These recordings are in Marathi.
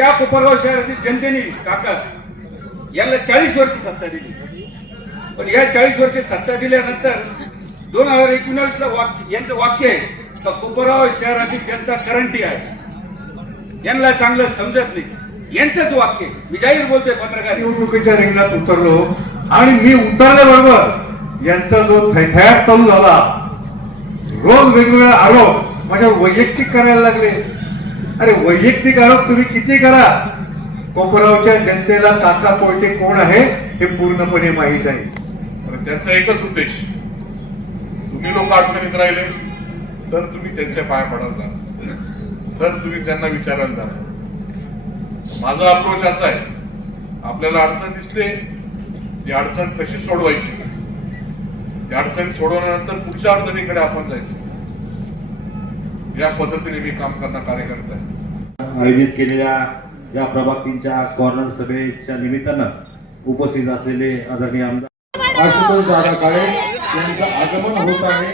त्या कोपरगाव शहरातील जनतेने काका याला 40 वर्ष सत्ता दिली, पण या 40 वर्ष सत्ता दिल्यानंतर 2019 ला यांचं वाक्य आहे का कोपरगाव शहरातील जनता करंटी आहे, यांना चांगलं समजत नाही, यांचंच वाक्य. मी जाहीर बोलतोय पत्रकार निवडणुकीच्या रिंगणात उतरलो आणि मी उतरल्याबरोबर यांचा जो थैथयाट चालू झाला, रोज वेगवेगळे आरोप माझ्या वैयक्तिक करायला लागले. अरे वैयक्तिक आरोप तुम्ही किती करा, कोपरगावच्या जनतेला काका कोयटे कोण आहे हे पूर्णपणे माहीत आहे. त्यांचा एकच उद्देश, तुम्ही लोक अडचणीत राहिले तर तुम्ही त्यांच्या पाया पडाल जा, तर तुम्ही त्यांना विचारायला जा. माझा अप्रोच असा आहे, आपल्याला अडचण दिसते ती अडचण कशी सोडवायची, ती अडचणी सोडवल्यानंतर पुढच्या अडचणीकडे आपण जायचं, या पद्धतीने मी काम करणार कार्यकर्ता आहे. आयोजित केलेल्या या प्रभाग 3च्या कॉर्नर सभेच्या निमित्तानं उपस्थित असलेले आदरणीय आमदार आशुतोष दादा काळे यांचं आगमन होत आहे.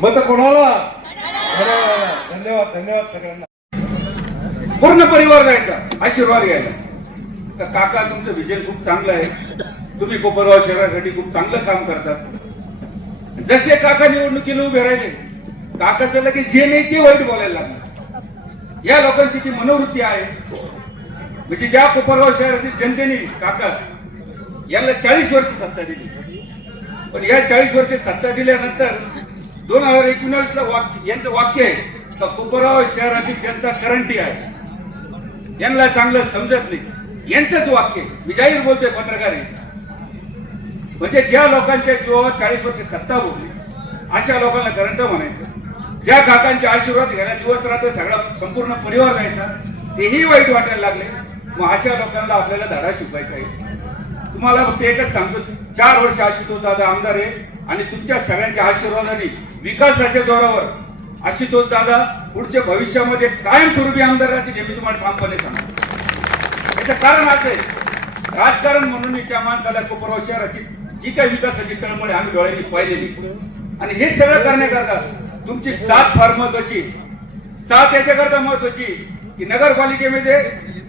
मत कोणाला? धन्यवाद धन्यवाद सगळ्यांना. पूर्ण परिवार जायचा आशीर्वाद घ्यायला. तर काका तुमचं विजन खूप चांगलं आहे, तुम्ही कोपरगाव शहरासाठी खूप चांगलं काम करतात. जसे काका निवडणुकीला उभे राहिले, काकाचं लगेच जे नाही ते वाईट बोलायला लागलं. या लोकांची ती मनोवृत्ती आहे, म्हणजे ज्या कोपरगाव शहरातील जनतेने काका याला 40 वर्ष सत्ता दिली, पण या 40 वर्ष सत्ता दिल्यानंतर 2019 ला यांचं वाक्य आहे का कोपरगाव शहरातील जनता करंटी आहे, यांना चांगलं समजत नाही, यांचंच वाक्य. मी जाहीर बोलतोय पत्रकार आहे. म्हणजे ज्या लोकांच्या जीवावर 40 वर्ष सत्ता भोगली अशा लोकांना करंट म्हणायचं. ज्या काकांचे आशीर्वाद घ्यायला दिवस रात्र सगळा संपूर्ण परिवार जायचा, तेही वाईट वाटायला लागले. मग अशा लोकांना आपल्याला धडा शिकवायचा आहे. तुम्हाला फक्त एकच सांगतो, 4 वर्ष आशुतोष दादा आमदार आहे आणि तुमच्या सगळ्यांच्या आशीर्वादाने विकासाच्या जोरावर आशुतोष दादा पुढच्या भविष्यामध्ये कायमस्वरूपी आमदार राहतील हे मी तुम्हाला ठामपणे सांगतो. याचं कारण असं आहे, राजकारण म्हणून मी त्या माणसाला कोपरगाव शहराची जी काही विकासाची तळमळ आम्ही डोळ्यांनी पाहिलेली, आणि हे सगळं करण्याकरता तुमची साथ फार महत्वाची. साथ याच्याकरता महत्वाची की नगरपालिकेमध्ये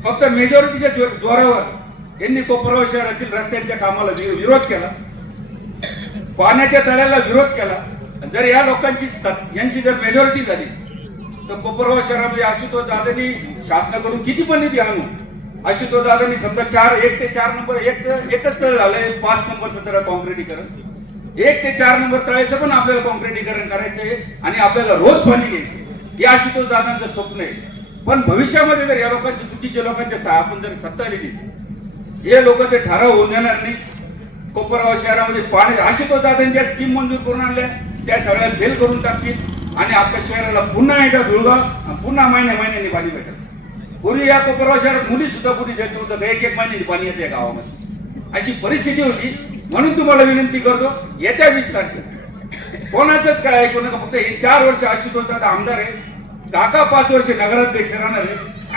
फक्त मेजॉरिटीच्या जोरावर यांनी कोपरगाव शहरातील रस्त्यांच्या कामाला विरोध केला, पाण्याच्या तळ्याला विरोध केला. जर या लोकांची यांची जर मेजॉरिटी झाली तर कोपरगाव शहरामध्ये आशुतोष दादांनी शासनाकडून किती पण निधी आणू, आशुतोष दादांनी समजा 1 ते 4 नंबर एकच तळ झालंय, 5 नंबरचं तळ कॉन्क्रिटीकरण, 1 ते 4 नंबर तळाचं पण आपल्याला कॉन्क्रिटीकरण करायचंय आणि आपल्याला रोज पाणी घ्यायचंय. हे आशुतोष दादांचं स्वप्न आहे. पण भविष्यामध्ये जर या लोकांच्या चुकीच्या लोकांच्या आपण जर सत्ता दिली, हे लोक ते ठराव होऊन देणार नाही. कोपरगाव शहरामध्ये पाणी आशुतोष दादांच्या स्कीम मंजूर करून आणल्या त्या सगळ्या फेल करून टाकतील आणि आपल्या शहराला पुन्हा एकदा धुळगाव पुन्हा महिन्याने पाणी भेटेल. पूर्वी या कोपरगाव शहरात मुली सुद्धा कुठे देत नव्हतं, 1 महिन्याने पाणी येते या गावामध्ये, अशी परिस्थिती होती. म्हणून तुम्हाला विनंती करतो, येत्या 20 तारखेला कोणाचंच काय ऐकू नका. फक्त हे 4 वर्ष आशुतोष दादा आमदार आहे, काका 5 वर्ष नगराध्यक्ष राहणार आहे.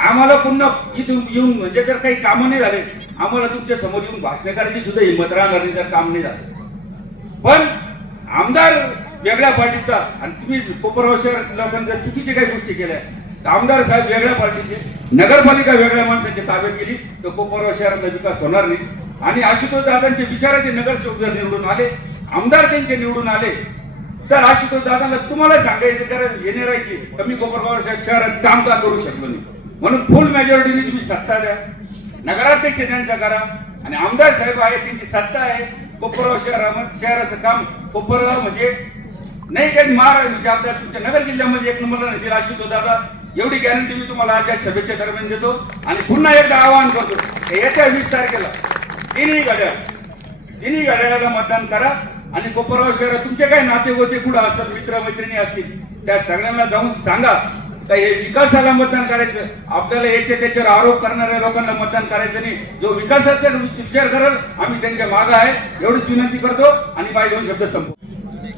आम्हाला पुन्हा इथून येऊन म्हणजे जर काही कामं नाही झाले, आम्हाला तुमच्या समोर येऊन भाषण करायची सुद्धा हिंमत राहणार नाही जर काम नाही झालं. पण आमदार वेगळ्या पार्टीचा आणि तुम्ही कोपरगाव शहर लोकांनी जर चुकीच्या काही गोष्टी केल्या तर आमदार साहेब वेगळ्या पार्टीचे, नगरपालिका वेगळ्या माणसाच्या ताब्यात गेली तर कोपरगाव शहराचा विकास होणार नाही. आणि आशुतोष दादांचे विचाराचे नगरसेवक जर निवडून आले, आमदार त्यांचे निवडून आले, तर आशुतोष दादांना तुम्हाला सांगायचं कारण येणे राहायचे कमी कोपरगाव शहरात काम का करू शकलो नाही. म्हणून फुल मेजॉरिटीने तुम्ही सत्ता द्या, नगराध्यक्ष त्यांचा करा आणि आमदार साहेब आहे त्यांची सत्ता आहे. कोपरगाव शहराचं काम कोपरगाव म्हणजे नाही काही मार म्हणजे आपल्या तुमच्या नगर जिल्ह्यामध्ये 1 नंबरला नाही आशुतोष दादा, एवढी गॅरंटी मी तुम्हाला आज या सभेच्या दरम्यान देतो. आणि पुन्हा एकदा आवाहन करतो, येत्या 20 तारखेला तिन्ही घड्याळाला मतदान करा आणि कोपरगाव शहरात तुमचे काही नाते होते कुठं असतात, मित्र मैत्रिणी असतील, त्या सगळ्यांना जाऊन सांगा का हे विकासाला मतदान करायचं. आपल्याला त्याच्यावर आरोप करणाऱ्या लोकांना मतदान करायचं नाही. जो विकासाचा विचार करेल आम्ही त्यांच्या मागे आहे, एवढीच विनंती करतो आणि बाय 2 शब्द संपतो.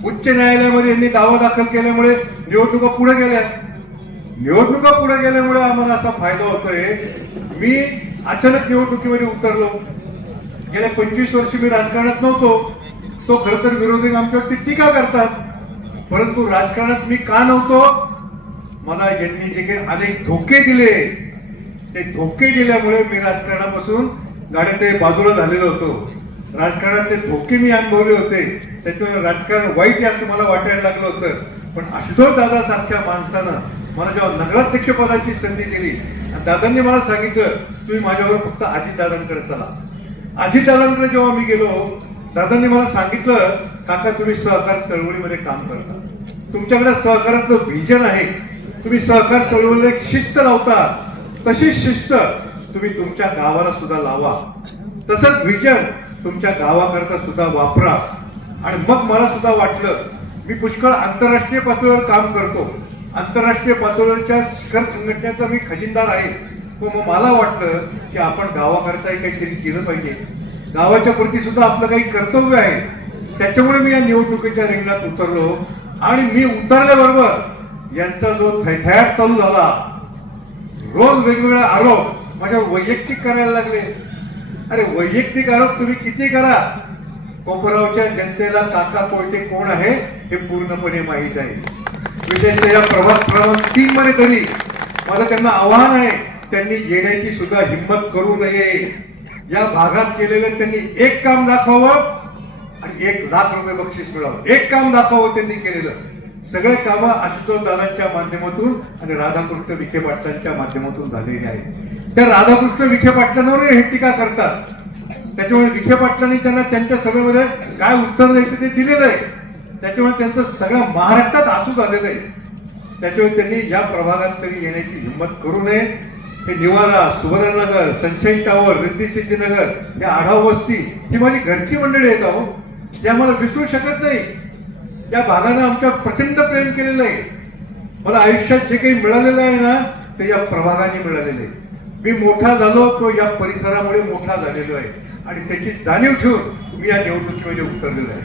उच्च न्यायालयामध्ये यांनी दावा दाखल केल्यामुळे निवडणुका पुढे गेल्यामुळे आम्हाला असा फायदा होतोय. मी अचानक निवडणुकीमध्ये उतरलो. गेल्या 25 वर्ष मी राजकारणात नव्हतो. तो खरं तर विरोधी आमच्यावरती टीका करतात परंतु राजकारणात मी का नव्हतो? मला यांनी जे काही अनेक धोके दिले, ते धोके दिल्यामुळे मी राजकारणापासून गाड्यात बाजूला झालेलो होतो. राजकारणातले धोके मी अनुभवले होते, त्याच्यामुळे राजकारण वाईट आहे असं मला वाटायला लागलं होतं. पण आशुतोष दादा सारख्या माणसानं मला जेव्हा नगराध्यक्ष पदाची संधी दिली, दादांनी मला सांगितलं तुम्ही माझ्यावर फक्त अजितदादांकडे चला. अजितदादांकडे जेव्हा मी गेलो, दादांनी मला सांगितलं काका तुम्ही सहकार चळवळीमध्ये काम करता, तुमच्याकडे सहकाराचं व्हिजन आहे, तुम्ही सहकार चळवळीला एक शिस्त लावता, तशीच शिस्त तुम्ही तुमच्या गावाला सुद्धा लावा, तसंच व्हिजन तुमच्या गावाकरता सुद्धा वापरा. आणि मग मला सुद्धा वाटलं मी पुष्कळ आंतरराष्ट्रीय पातळीवर काम करतो, आंतरराष्ट्रीय पातळीवरच्या शिखर संघटनेचा मी खजिनदार आहे, पण मग मला वाटलं की आपण गावाकरताही काहीतरी केलं पाहिजे, गावाच्या प्रती सुद्धा आपलं काही कर्तव्य आहे. त्याच्यामुळे मी या निवडणुकीच्या रिंगणात उतरलो. आणि मी उतरल्याबरोबर यांचा जो थैथयाट चालू झाला, रोज वेगवेगळे आरोप माझ्यावर वैयक्तिक करायला लागले. अरे वैयक्तिक आरोप तुम्ही किती करा, कोपरावच्या जनतेला काका कोयटे कोण आहे हे पूर्णपणे माहीत आहे. विशेषतः या प्रभाग क्रमांक 3 मध्ये तरी माझं त्यांना आव्हान आहे, त्यांनी येण्याची सुद्धा हिंमत करू नये. या भागात केलेलं त्यांनी एक काम दाखवावं आणि 1 लाख रुपये बक्षीस मिळावं. एक काम दाखवावं त्यांनी केलेलं. सगळे कामं आशुतोष दादांच्या माध्यमातून आणि राधाकृष्ण विखे पाटलांच्या माध्यमातून झालेली आहेत. त्या राधाकृष्ण विखे पाटलांवर हे टीका करतात, त्याच्यामुळे विखे पाटलांनी त्यांना त्यांच्या सभेमध्ये काय उत्तर द्यायचं ते दिलेलं आहे. त्याच्यामुळे त्यांचं सगळ्या महाराष्ट्रात आसू झालेलं आहे. त्याच्यामुळे त्यांनी या प्रभागात तरी येण्याची हिंमत करू नये. हे निवारा, सुभद्रनगर, सनशाईन टॉवर, रिद्धी सिद्धीनगर, हे आढाव वस्ती ही माझी घरची मंडळी आहेत अहो, ते आम्हाला विसरू शकत नाही. या भागानं आमच्यावर प्रचंड प्रेम केलेलं आहे. मला आयुष्यात जे काही मिळालेलं आहे ना ते या प्रभागाने मिळालेलं आहे. मी मोठा झालो तो या परिसरामुळे मोठा झालेलो आहे आणि त्याची जाणीव ठेवून मी या निवडणुकीमध्ये उतरलेलो आहे.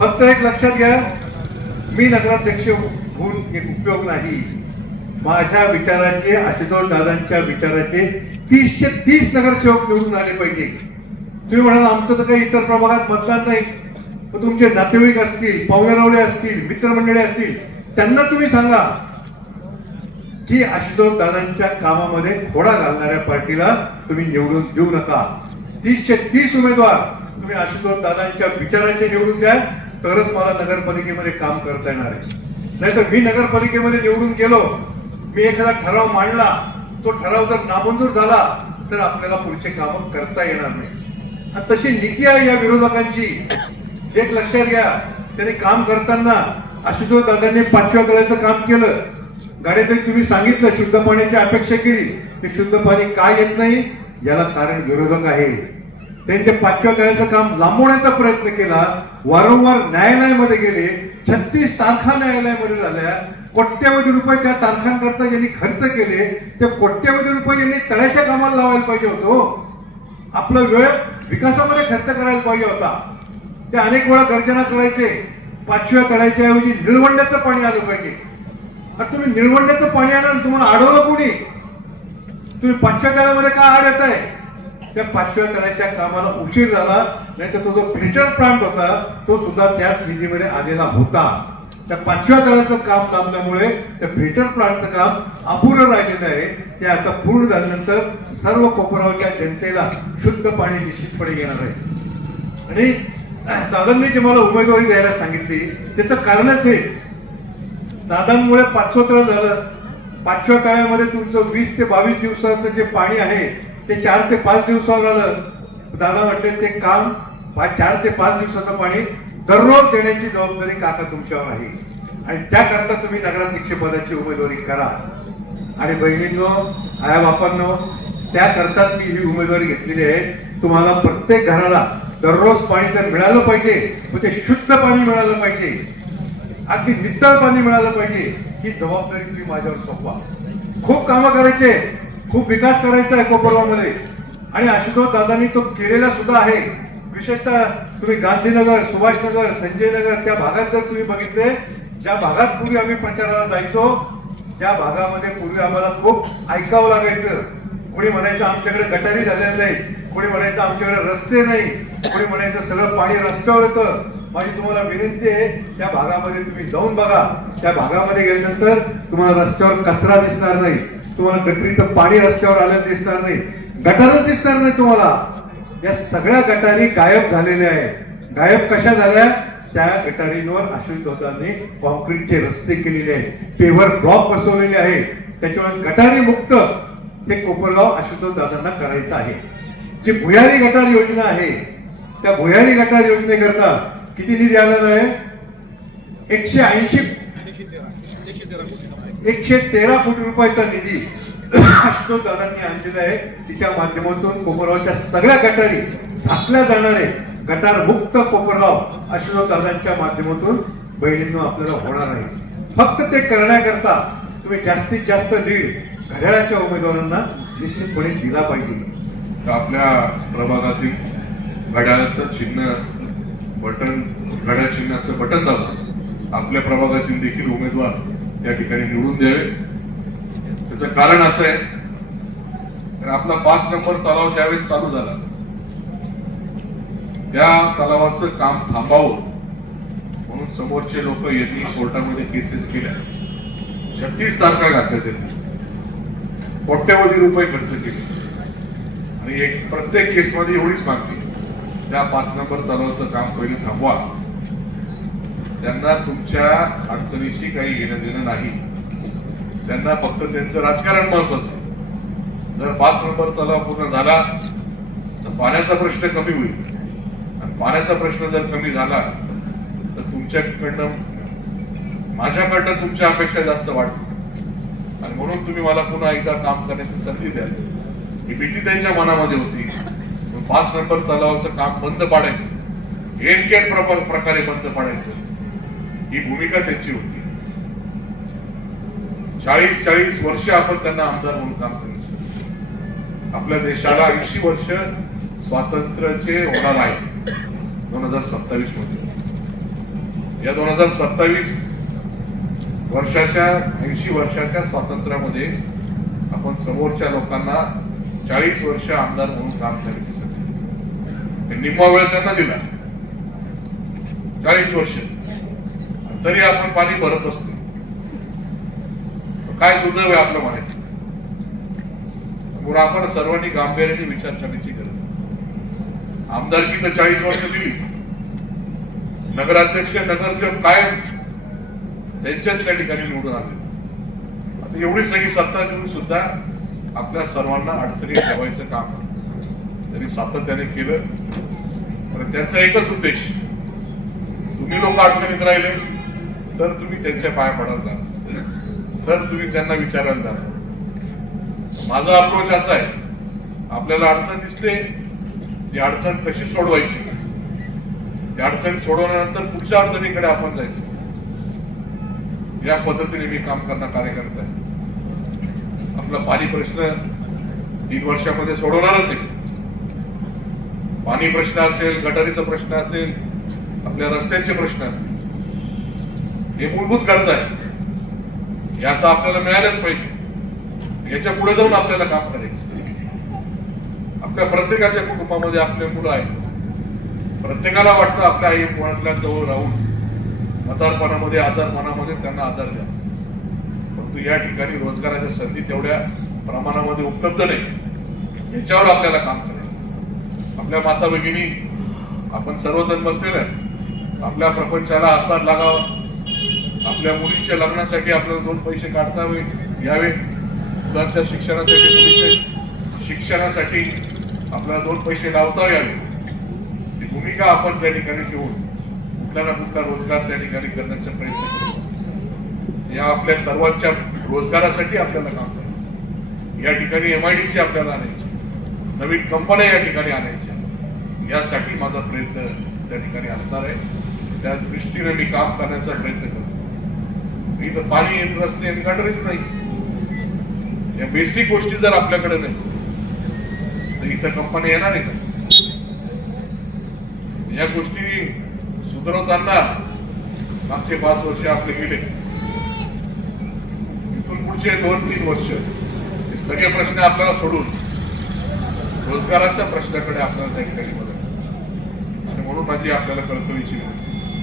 फक्त एक लक्षात घ्या, मी नगराध्यक्ष होऊन एक उपयोग नाही. माझ्या विचाराचे, आशुतोष दादांच्या विचाराचे 30चे 30 नगरसेवक निवडून आले पाहिजे. तुम्ही म्हणाल आमचं तर काही इतर प्रभागात मतदान नाही, पण तुमचे नातेवाईक असतील, पाहुणेरावळे असतील, मित्रमंडळी असतील, त्यांना तुम्ही सांगा की आशुतोष दादांच्या कामामध्ये खोडा घालणाऱ्या पार्टीला तुम्ही निवडून देऊ नका. 30चे 30 उमेदवार तुम्ही आशुतोष दादांच्या विचाराचे निवडून द्या, तरच मला नगरपालिकेमध्ये काम करता येणार आहे. नाहीतर मी नगरपालिकेमध्ये निवडून गेलो, मी एखादा ठराव मांडला, तो ठराव जर नामंजूर झाला तर आपल्याला पुढचे काम करता येणार नाही. आणि तशी नीती आहे या विरोधकांची. एक लक्षात घ्या, त्यांनी काम करताना आशुतोष दादांनी 5व्या तळ्याचं काम केलं. गाडीत तुम्ही सांगितलं शुद्ध पाण्याची अपेक्षा केली, ते शुद्ध पाणी का येत नाही याला कारण विरोधक आहे. त्यांचे 5व्या तळ्याचं काम लांबवण्याचा प्रयत्न केला, वारंवार न्यायालयामध्ये गेले, 36 तारखा न्यायालयामध्ये झाल्या, कोट्यवधी रुपये त्या तारखांकरता ज्यांनी खर्च केले, ते कोट्यवधी रुपये यांनी तळ्याच्या कामाला लावायला पाहिजे होतो. आपला वेळ विकासामध्ये खर्च करायला पाहिजे होता. ते अनेक वेळा गर्जना करायचे 5व्या तळ्याच्या ऐवजी निळवंड्याचं पाणी आलं पाहिजे. अरे तुम्ही निळवंड्याचं पाणी आणाल, तुम्हाला अडवलं कोणी? तुम्ही 5व्या तळ्यामध्ये का आड येत आहे? त्या 5व्या तळ्याच्या कामाला उशीर झाला, नाही तर तो जो फिल्टर प्लांट होता तो सुद्धा त्याच निधीमध्ये आलेला होता. त्या 5व्या तळ्याचं काम लांबल्यामुळे त्या फिल्टर प्लांटचं काम अपुरं राहिलेलं आहे. ते आता पूर्ण झाल्यानंतर सर्व कोपरावच्या जनतेला शुद्ध पाणी निश्चितपणे येणार आहे. आणि दादांनी जे मला उमेदवारी द्यायला सांगितली त्याचं कारणच आहे, दादांमुळे 500 तळ झालं. 5व्या तळ्यामध्ये तुमचं 20 ते 22 दिवसाचं जे पाणी आहे ते 4 ते 5 दिवसावर आलं. दादा म्हटले ते काम 4 ते 5 दिवसाचं पाणी दररोज देण्याची जबाबदारी काका तुमच्यावर आहे आणि त्याकरता तुम्ही नगराध्यक्ष पदाची उमेदवारी करा. आणि बहिणींनो, आया बापांनो, त्याकरताच मी ही उमेदवारी घेतलेली आहे. तुम्हाला प्रत्येक घराला दररोज पाणी तर मिळालं पाहिजे, पण ते शुद्ध पाणी मिळालं पाहिजे, अगदी नितळ पाणी मिळालं पाहिजे. ही जबाबदारी तुम्ही माझ्यावर सोपवा. खूप कामं करायचे, खूप विकास करायचा आहे कोपरगावमध्ये आणि आशुतोष दादांनी तो केलेला सुद्धा आहे. विशेषतः तुम्ही गांधीनगर, सुभाषनगर, संजयनगर त्या भागात जर तुम्ही बघितले, ज्या भागात पूर्वी आम्ही प्रचाराला जायचो त्या भागामध्ये पूर्वी आम्हाला खूप ऐकावं लागायचं. कोणी म्हणायचं आमच्याकडे गटारी झालेल्या नाही, कोणी म्हणायचं आमच्याकडे रस्ते नाही, कोणी म्हणायचं सगळं पाणी रस्त्यावर येतं. माझी तुम्हाला विनंती आहे, त्या भागामध्ये तुम्ही जाऊन बघा. त्या भागामध्ये गेल्यानंतर तुम्हाला रस्त्यावर कचरा दिसणार नाही, तुम्हाला गटरीचं पाणी रस्त्यावर आलेलं दिसणार नाही, गटारच दिसणार नाही तुम्हाला. या सगळ्या गटारी गायब झालेल्या आहेत. गायब कशा झाल्या? त्या गटारींवर आश्रितांनी कॉन्क्रीटचे रस्ते केलेले आहेत, पेवर ब्लॉक बसवलेले आहेत. त्याच्यामुळे गटारी मुक्त हे कोपरगाव आशुतोष दादांना करायचं आहे. जी भुयारी गटार योजना आहे, त्या भुयारी गटार योजनेकरता किती निधी आलेला आहे? 113 कोटी रुपयाचा निधी आशुतोष दादांनी आणलेला आहे. तिच्या माध्यमातून कोपरगावच्या सगळ्या गटारी झाकल्या जाणार आहे. गटार मुक्त कोपरगाव आशुतोष दादांच्या माध्यमातून बहिणींनो आपल्याला होणार आहे. फक्त ते करण्याकरता तुम्ही जास्तीत जास्त लीड घड्याळाच्या उमेदवारांना निश्चितपणे दिला पाहिजे. आपल्या प्रभागातील घड्याळाचं चिन्ह बटन, घड्याळ चिन्हाचं बटन दाबून आपल्या प्रभागातील देखील उमेदवार या ठिकाणी निवडून द्यावे. त्याचं कारण असं आहे, आपला 5 नंबर तलाव ज्यावेळेस चालू झाला, त्या तलावाचं काम थांबावं म्हणून समोरचे लोक यांनी कोर्टामध्ये केसेस केल्या. 36 तारखा घातल्या त्यांनी, कोट्यवधी रुपये खर्च केले आणि एक प्रत्येक केसमध्ये एवढीच मागणी, त्या 5 नंबर तलावाचं काम पहिले थांबवा. त्यांना तुमच्या अडचणीशी काही घेणं देणं नाही, त्यांना फक्त त्यांचं राजकारण महत्वाचं आहे. जर 5 नंबर तलाव पूर्ण झाला तर पाण्याचा प्रश्न कमी होईल, आणि पाण्याचा प्रश्न जर कमी झाला तर तुमच्याकडनं, माझ्याकडनं तुमच्या अपेक्षा जास्त वाढतील, आणि म्हणून तुम्ही मला पुन्हा एकदा काम करण्याची संधी द्याल. ही भीती त्यांच्या मनामध्ये होती. 5 नंबर तलावाचं काम बंद पाडायचं, एनकेट प्रकारे बंद पाडायचं, ही भूमिका त्यांची होती. 40 वर्ष आपण त्यांना आमदार म्हणून काम करायचं. आपल्या देशाला 80 वर्ष स्वातंत्र्याचे होणार आहे 2027 मध्ये. या 2027 वर्षाच्या 80 वर्षाच्या स्वातंत्र्यामध्ये आपण समोरच्या लोकांना 40 वर्ष आमदार म्हणून काम करायचे. निम्मा वेळ त्यांना दिला, 40 वर्ष, तरी आपण पाणी भरत असतो. काय दुर्दैव आहे आपलं म्हणायचं. म्हणून आपण सर्वांनी गांभीर्याने विचार करण्याची गरज आहे. आमदारकी तर 40 वर्ष दिली, नगराध्यक्ष नगरसेवक काय त्यांच्याच त्या ठिकाणी निवडून आले. आता एवढी सगळी सत्ता देऊन सुद्धा आपल्या सर्वांना अडचणी ठेवायचं काम त्यांनी सातत्याने केलं. पण त्यांचा एकच उद्देश, तुम्ही लोक अडचणीत राहिले तर तुम्ही त्यांच्या पाया पडायला जाणार, तर तुम्ही त्यांना विचारायला जाणार. माझा अप्रोच असा आहे, आपल्याला अडचण दिसते, ती अडचण कशी सोडवायची, ती अडचण सोडवल्यानंतर पुढच्या अडचणीकडे आपण जायचं. या पद्धतीने मी काम करणार कार्यकर्ता आहे. आपला पाणी प्रश्न 3 वर्षामध्ये सोडवणारच आहे. पाणी प्रश्न असेल, गटारीचा प्रश्न असेल, आपल्या रस्त्यांचे प्रश्न असतील, हे मूलभूत गरज आहे. हे आता आपल्याला मिळालंच पाहिजे. याच्या पुढे जाऊन आपल्याला काम करायचं. आपल्या प्रत्येकाच्या कुटुंबामध्ये आपले मुलं आहेत. प्रत्येकाला वाटतं आपल्या आई वडिलांजवळ राहून म्हातारपणामध्ये, आजारपणामध्ये त्यांना आधार द्या. परंतु या ठिकाणी रोजगाराच्या संधी तेवढ्या प्रमाणामध्ये उपलब्ध नाही. याच्यावर आपल्याला काम करायचं. आपल्या माता भगिनी, आपण सर्वजण बसलेले आहे, आपल्या प्रपंचाला हातभार लागावा. आपल्या मुलींच्या लग्नासाठी आपल्याला 2 पैसे काढता यावे, मुलांच्या शिक्षणासाठी, मुलींच्या शिक्षणासाठी आपल्याला 2 पैसे लावता यावे. ही भूमिका आपण त्या ठिकाणी ठेवून कुठला ना कुठला रोजगार त्या ठिकाणी करण्याचा प्रयत्न करतो. या आपल्या सर्वांच्या रोजगारासाठी आपल्याला काम करायचं. या ठिकाणी MIDC आपल्याला आणायची, नवीन कंपन्या या ठिकाणी आणायच्या, यासाठी माझा प्रयत्न त्या ठिकाणी असणार आहे. त्या दृष्टीने मी काम करण्याचा प्रयत्न करतो. इथं पाणी, रस्ते आणि गटारीच नाही, या बेसिक गोष्टी जर आपल्याकडे नाही तर इथं कंपन्या येणार आहे का? या गोष्टी सुधारवताना मागचे 5 वर्ष आपले गेले. इथून पुढचे 2-3 वर्ष हे सगळे प्रश्न आपल्याला सोडून रोजगाराच्या प्रश्नाकडे आपल्याला त्या ठिकाणी बघायचं. आणि म्हणून माझी आपल्याला कळकळीची विनंती,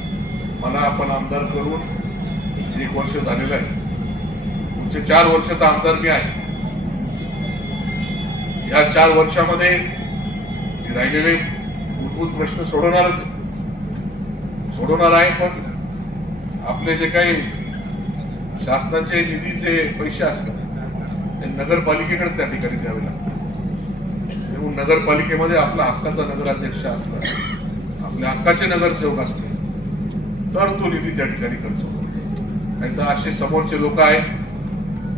मला आपण आमदार करून 1 वर्ष झालेलं आहे. पुढचे 4 वर्षाचा आमदार मी आहे. या 4 वर्षामध्ये राहिलेले मूलभूत प्रश्न सोडवणारच आहे, सोडवणार आहे. पण आपले जे काही शासनाचे निधीचे पैसे असतात ते नगरपालिकेकडे त्या ठिकाणी द्यावे लागतात. म्हणून नगरपालिकेमध्ये आपला हक्काचा नगराध्यक्ष असला, आपल्या हक्काचे नगरसेवक असले तर तो निधी त्या ठिकाणी खर्च होतो. नाही तर असे समोरचे लोक आहेत,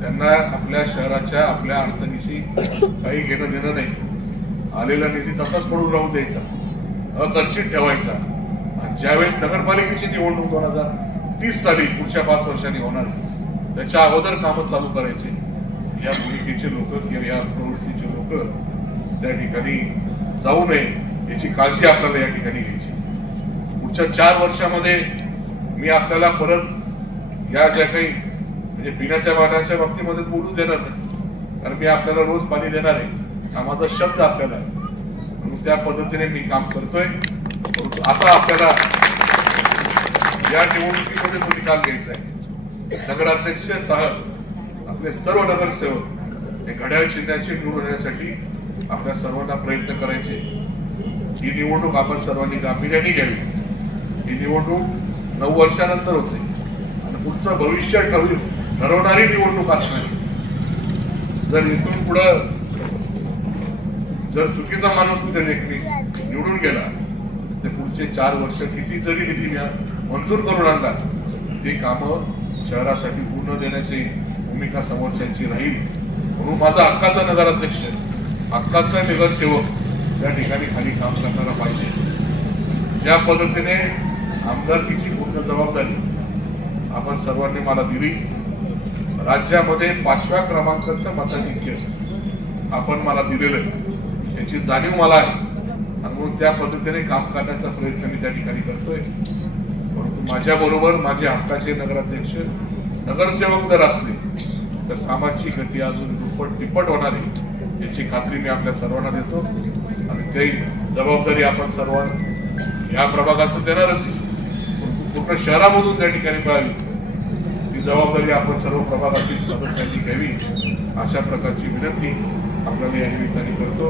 त्यांना आपल्या शहराच्या आपल्या अडचणीशी काही घेणं देणं नाही. आलेला निधी तसाच पडून राहू द्यायचा, अखर्चित ठेवायचा. आणि ज्यावेळेस नगरपालिकेची निवडणूक 2030 साली पुढच्या 5 वर्षांनी होणार, त्याच्या अगोदर कामं चालू करायचे. या भूमिकेचे लोक किंवा या प्रवृत्तीचे लोक त्या ठिकाणी जाऊ नये याची काळजी आपल्याला या ठिकाणी घ्यायची. पुढच्या 4 वर्षामध्ये मी आपल्याला परत या ज्या काही म्हणजे पिण्याच्या पाण्याच्या बाबतीमध्ये बोलूच देणार नाही, कारण मी आपल्याला रोज पाणी देणार आहे, हा माझा शब्द आपल्याला. म्हणून त्या पद्धतीने मी काम करतोय. परंतु आता आपल्याला या निवडणुकीमध्ये तो निकाल घ्यायचा आहे. नगराध्यक्ष साहेब आपले सर्व नगरसेवक हे घड्याळ चिन्हाचे निवडून येण्यासाठी आपल्या सर्वांना प्रयत्न करायचे. ही निवडणूक आपण सर्वांनी गांभीर्याने घ्यावी. ही निवडणूक 9 वर्षानंतर होते आणि पुढचं भविष्य ठरवणारी निवडणूक असणार. जर इथून पुढं जर चुकीचा माणूस त्या व्यक्ती निवडून गेला तर पुढचे 4 वर्ष किती जरी निधी मंजूर करून आणला, ते कामं शहरासाठी पूर्ण देण्याची भूमिका समोरच्यांची राहील. म्हणून माझा हक्काचा नगराध्यक्ष, हक्काचा नगरसेवक त्या ठिकाणी खाली काम करणारा पाहिजे. ज्या पद्धतीने आमदारकीची पूर्ण जबाबदारी आपण सर्वांनी मला दिली, राज्यामध्ये 5व्या क्रमांकाचं मताधिक्य आपण मला दिलेलं आहे, याची जाणीव मला आहे. आणि म्हणून त्या पद्धतीने काम करण्याचा प्रयत्न मी त्या ठिकाणी करतोय. परंतु माझ्या बरोबर माझे हक्काचे नगराध्यक्ष नगरसेवक जर असले तर कामाची गती अजून दुप्पट तिप्पट होणार आहे याची खात्री मी आपल्या सर्वांना देतो. आणि ती जबाबदारी आपण सर्व या प्रभागात देणारच आहे, परंतु पूर्ण शहरामधून त्या ठिकाणी मिळावी ती जबाबदारी आपण सर्व प्रभागातील सदस्यांनी घ्यावी, अशा प्रकारची विनंती आपल्याला या निमित्ताने करतो.